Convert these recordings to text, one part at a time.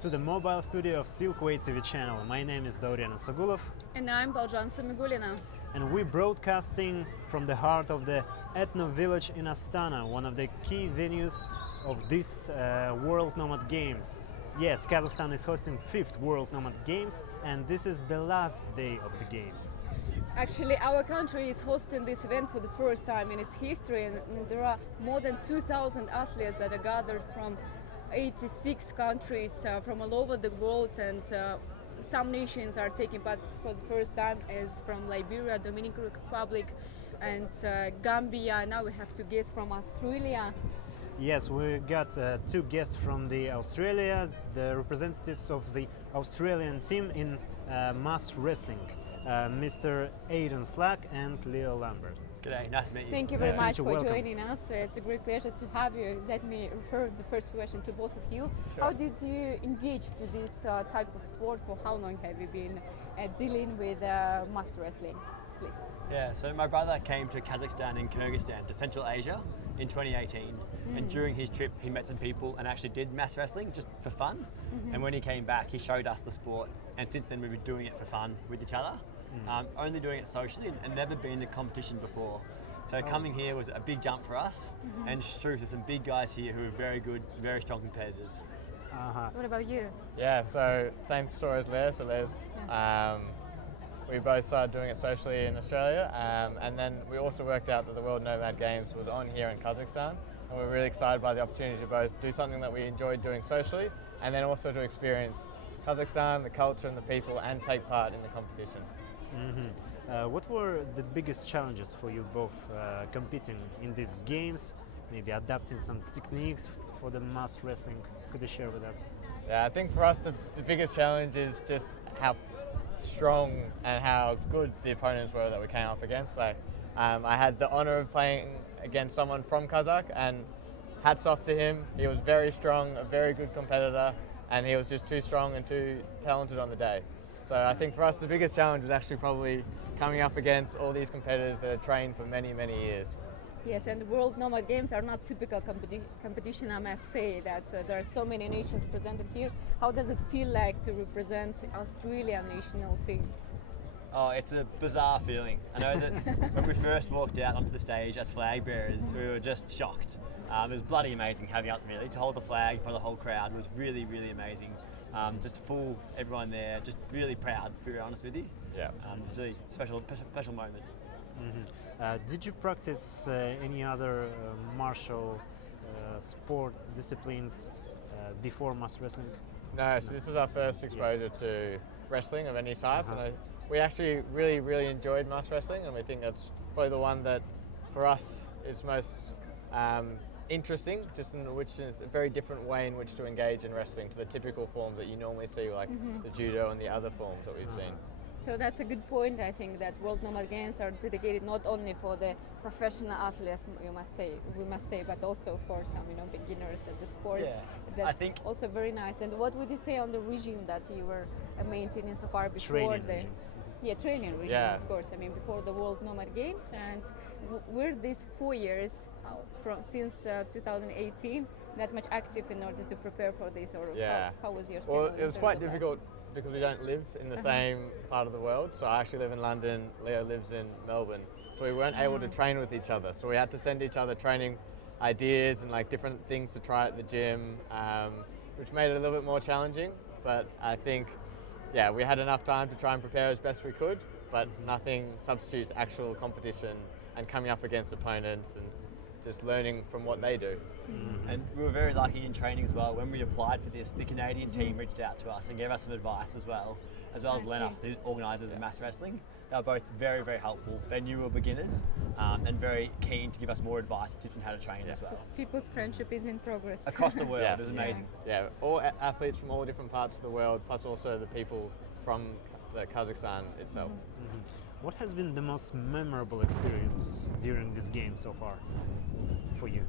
to the mobile studio of Silkway TV channel. My name is Dorian Asagulov. And I'm Baljan Samigulina. And we're broadcasting from the heart of the Ethno village in Astana, one of the key venues of this World Nomad Games. Yes, Kazakhstan is hosting 5th World Nomad Games, and this is the last day of the Games. Actually, our country is hosting this event for the first time in its history, and there are more than 2,000 athletes that are gathered from 86 countries from all over the world, and some nations are taking part for the first time, as from Liberia, Dominican Republic, and Gambia. Now we have two guests from Australia. Yes, we got two guests from Australia, the representatives of the Australian team in mass wrestling, Mr. Aidan Slack and Leo Lambert. G'day, nice to meet you. Thank you very much for welcome. joining us. It's a great pleasure to have you. Let me refer the first question to both of you. Sure. How did you engage to this type of sport? For how long have you been dealing with mass wrestling? Please. Yeah, so my brother came to Kazakhstan and Kyrgyzstan, to Central Asia, in 2018. And during his trip, he met some people and actually did mass wrestling just for fun. And when he came back, he showed us the sport. And since then, we've been doing it for fun with each other. Only doing it socially and never been in a competition before. So coming here was a big jump for us. And it's true, there's some big guys here who are very good, very strong competitors. What about you? Yeah, so same story as Les. So Les, we both started doing it socially in Australia, and then we also worked out that the World Nomad Games was on here in Kazakhstan, and we're really excited by the opportunity to both do something that we enjoyed doing socially, and then also to experience Kazakhstan, the culture and the people, and take part in the competition. What were the biggest challenges for you both competing in these games, maybe adapting some techniques for the mass wrestling? Could you share with us? Yeah, I think for us the biggest challenge is just how strong and how good the opponents were that we came up against. Like, I had the honor of playing against someone from Kazakh, and hats off to him. He was very strong, a very good competitor, and he was just too strong and too talented on the day. So I think for us the biggest challenge was actually probably coming up against all these competitors that have trained for many, many years. Yes, and the World Nomad Games are not typical competition, I must say, that there are so many nations presented here. How does it feel like to represent Australian national team? Oh, it's a bizarre feeling. I know that when we first walked out onto the stage as flag bearers, we were just shocked. It was bloody amazing having up really to hold the flag for the whole crowd was really, really amazing. Just full everyone there, just really proud, to be honest with you. Yeah. It's really special moment. Did you practice any other martial sport disciplines before mass wrestling? No, so this is our first exposure to wrestling of any type, and we actually really enjoyed mass wrestling, and we think that's probably the one that for us is most interesting, just in which is a very different way in which to engage in wrestling to the typical forms that you normally see, like the judo and the other forms that we've seen. So that's a good point. I think that World Nomad Games are dedicated not only for the professional athletes, we must say, but also for some, beginners at the sports. Yeah, That's I think also very nice. And what would you say on the regime that you were maintaining so far before Training the regime. training regime, Yeah. of course. I mean, before the World Nomad Games, and were these 4 years since 2018 that much active in order to prepare for this, or Yeah. how was your schedule? Well, it was in quite terms of that? difficult because we don't live in the same part of the world. So I actually live in London, Leo lives in Melbourne. So we weren't able to train with each other. So we had to send each other training ideas and like different things to try at the gym, which made it a little bit more challenging. But I think, yeah, we had enough time to try and prepare as best we could, but nothing substitutes actual competition and coming up against opponents and just learning from what they do. And we were very lucky in training as well. When we applied for this, the Canadian team reached out to us and gave us some advice as well as I Lena, see. who organises the mass wrestling. They were both very, very helpful. They knew we were beginners and very keen to give us more advice and tips on how to train as well. So people's friendship is in progress. Across the world, Yes. it was amazing. Yeah, all athletes from all different parts of the world, plus also the people from Kazakhstan itself. What has been the most memorable experience during this game so far for you?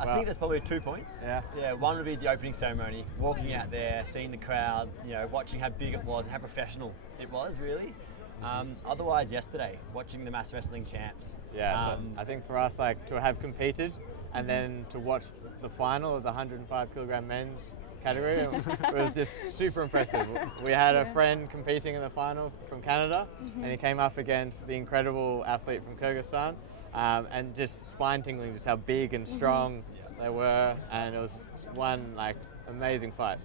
I think there's probably 2 points. Yeah. One would be the opening ceremony, walking out there, seeing the crowds, watching how big it was and how professional it was, really. Otherwise, yesterday, watching the mass wrestling champs. Yeah, so I think for us, like to have competed and then to watch the final of the 105 kilogram men's category. It was just super impressive. We had a friend competing in the final from Canada, and he came up against the incredible athlete from Kyrgyzstan, and just spine tingling, just how big and strong they were, and it was one like amazing fight.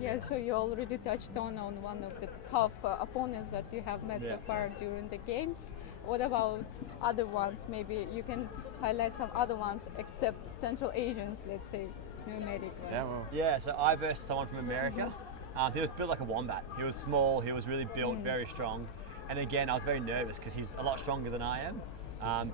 Yeah, so you already touched on one of the tough opponents that you have met so far during the games. What about other ones? Maybe you can highlight some other ones except Central Asians, let's say, nomadic ones. Yeah, so I versed someone from America. He was built like a wombat. He was small, he was really built, very strong. And again, I was very nervous because he's a lot stronger than I am.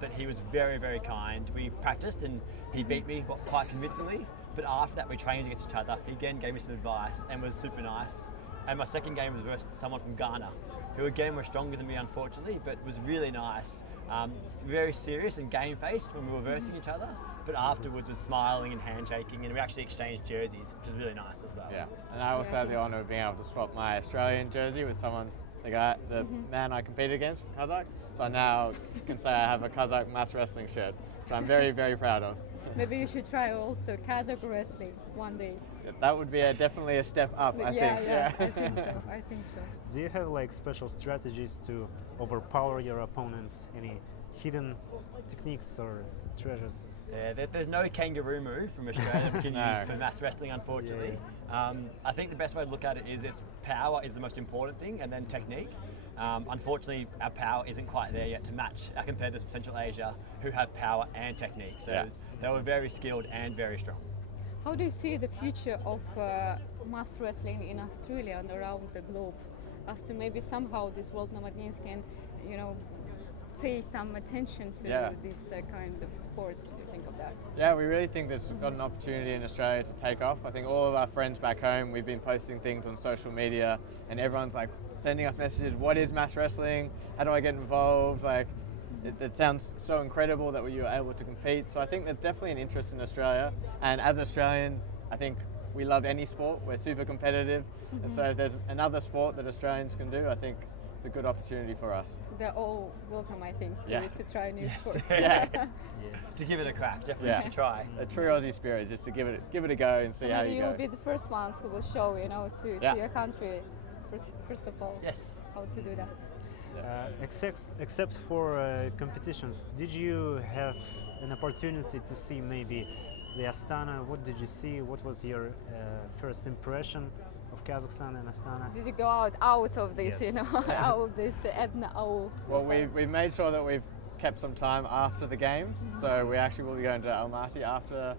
But he was very, very kind. We practiced and he beat me quite convincingly. But after that, we trained against each other. He again gave me some advice and was super nice. And my second game was versus someone from Ghana, who again were stronger than me, unfortunately, but was really nice. Very serious and game faced when we were versing each other, but afterwards was smiling and handshaking, and we actually exchanged jerseys, which was really nice as well. Yeah, and I also had the honour of being able to swap my Australian jersey with someone, the man I competed against from Kazakh. So I now can say I have a Kazakh mass wrestling shirt, which I'm very, very proud of. Maybe you should try also Kazakh wrestling one day. That would be definitely a step up, I think. Yeah, I think so. I think so. Do you have like special strategies to overpower your opponents? Any hidden techniques or treasures? Yeah, there's no kangaroo move from Australia we can use for mass wrestling, unfortunately. I think the best way to look at it is power is the most important thing, and then technique. Unfortunately, our power isn't quite there yet to match our competitors from Central Asia who have power and technique. So they were very skilled and very strong. How do you see the future of mass wrestling in Australia and around the globe? After maybe somehow this World Nomad Games can, pay some attention to this kind of sports. What do you think of that? Yeah, we really think there's got an opportunity in Australia to take off. I think all of our friends back home, we've been posting things on social media, and everyone's like sending us messages, what is mass wrestling? How do I get involved? Like, it sounds so incredible that you were able to compete. So I think there's definitely an interest in Australia. And as Australians, I think we love any sport. We're super competitive. And so if there's another sport that Australians can do, I think it's a good opportunity for us. They're all welcome, I think, to try new sports. To give it a crack, definitely to try. A true Aussie spirit, just to give it a go and see how you go. Maybe you'll be the first ones who will show, to your country, first of all, how to do that. Except for competitions, did you have an opportunity to see maybe the Astana? What did you see? What was your first impression of Kazakhstan and Astana? Did you go out of this, out of this Edna Au? Well, we've made sure that we've kept some time after the games, so we actually will be going to Almaty after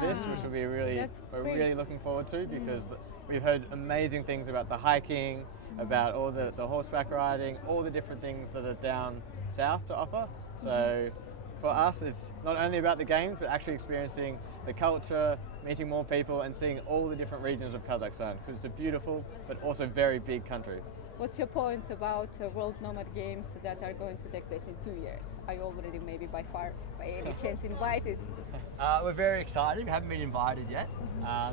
this, which will be we're really looking forward to, because we've heard amazing things about the hiking, about all the horseback riding, all the different things that are down south to offer. So for us, it's not only about the games, but actually experiencing the culture, meeting more people, and seeing all the different regions of Kazakhstan, because it's a beautiful but also very big country. What's your point about World Nomad Games that are going to take place in 2 years? Are you already maybe by any chance invited? We're very excited. We haven't been invited yet,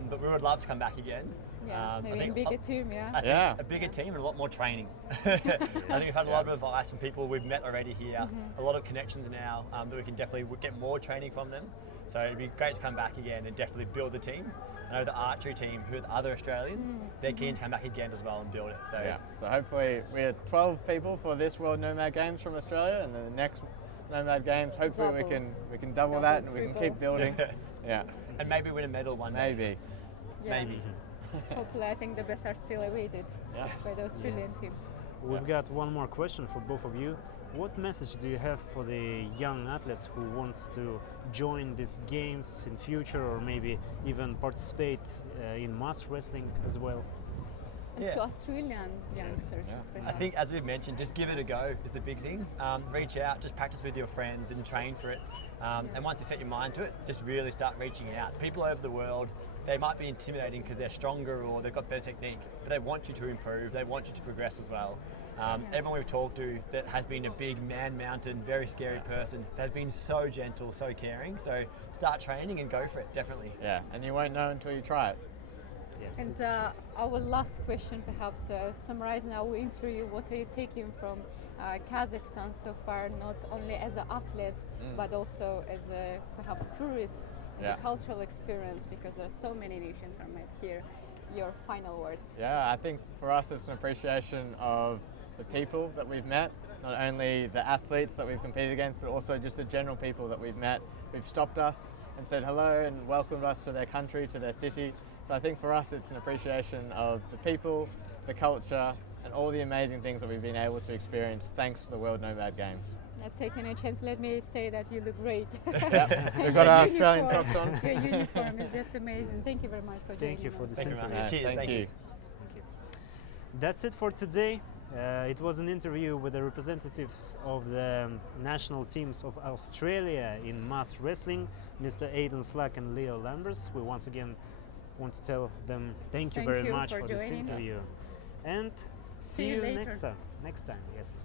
but we would love to come back again. Yeah, maybe a bigger team, I think a bigger team and a lot more training. I think we've had a lot of advice from people we've met already here, a lot of connections now that we can definitely get more training from them. So it'd be great to come back again and definitely build the team. I know the archery team, who are the other Australians, they're keen to come back again as well and build it. So hopefully we're 12 people for this World Nomad Games from Australia, and then the next Nomad Games, hopefully we can double that, and we can keep building. And maybe win a medal one day. Maybe. Hopefully, I think the best are still awaited by the Australian team. We've got one more question for both of you. What message do you have for the young athletes who want to join these games in future, or maybe even participate in mass wrestling as well? And to Australian youngsters, I think, as we've mentioned, just give it a go is the big thing. Reach out, just practice with your friends and train for it. And once you set your mind to it, just really start reaching out. People over the world, they might be intimidating because they're stronger or they've got better technique, but they want you to improve, they want you to progress as well. Everyone we've talked to that has been a big man-mountain, very scary person, they've been so gentle, so caring. So start training and go for it, definitely. Yeah, and you won't know until you try it. Yes. And our last question, perhaps, summarizing our interview, what are you taking from Kazakhstan so far, not only as an athlete, but also as a perhaps tourist, as a cultural experience, because there are so many nations are met here. your final words. Yeah, I think for us it's an appreciation of the people that we've met, not only the athletes that we've competed against, but also just the general people that we've met who've stopped us and said hello and welcomed us to their country, to their city. So I think for us it's an appreciation of the people, the culture, and all the amazing things that we've been able to experience thanks to the World Nomad Games. Not taking a chance, let me say that you look great. Yep. We've got our Australian Uniform. socks on. Your uniform is just amazing. Thank you very much for joining Thank you for us. this Thank you very interview. much. Cheers, Thank thank you. you. Thank you. That's it for today. It was an interview with the representatives of the national teams of Australia in mass wrestling, Mr. Aidan Slack and Leo Lambers. We once again want to tell them thank you Thank very you much for for this joining. interview. And see you you later. next time. Next time, yes.